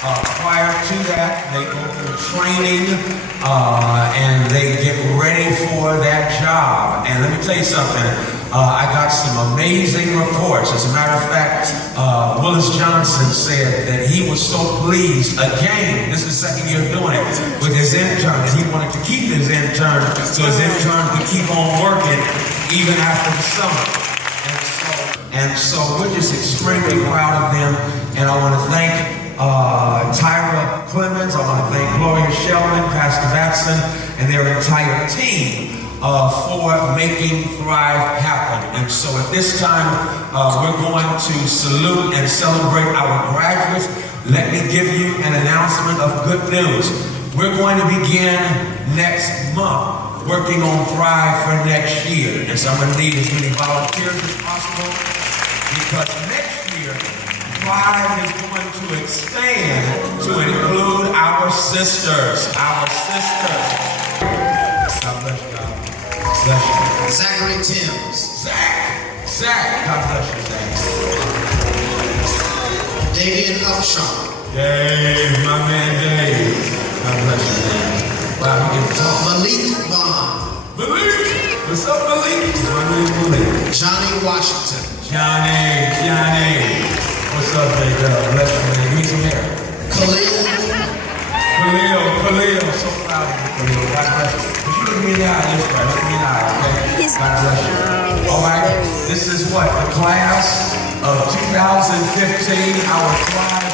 Prior to that, they go through training and they get ready for that job. And let me tell you something. I got some amazing reports. As a matter of fact, Willis Johnson said that he was so pleased again. This is the second year doing it with his intern. He wanted to keep his intern so his intern could keep on working even after the summer. And so we're just extremely proud of them. And I want to thank Tyra Clemens. I want to thank Gloria Shellman, Pastor Batson, and their entire team for making Thrive happen. And so at this time, we're going to salute and celebrate our graduates. Let me give you an announcement of good news. We're going to begin next month working on Thrive for next year. And so I'm going to need as many volunteers as possible, because next year, Thrive is going to expand to include our sisters. Our sisters. God bless you, God. Bless you. Zachary Timms. Zach. God bless you, Zach. Davian Upshaw. Dave, my man Dave. God bless you, Dave. Wow, you can talk. Malik Vaughn. Malik. What's up, Malik? My name Malik. Johnny Washington. Johnny. What's up, big girl? Bless you, man. Give me some hair. Khalil. So proud of you, Khalil. God bless you. But you look me in the eye this way. Look me in the eye, okay? God bless you. All right. This is what? The class of 2015, our Thrive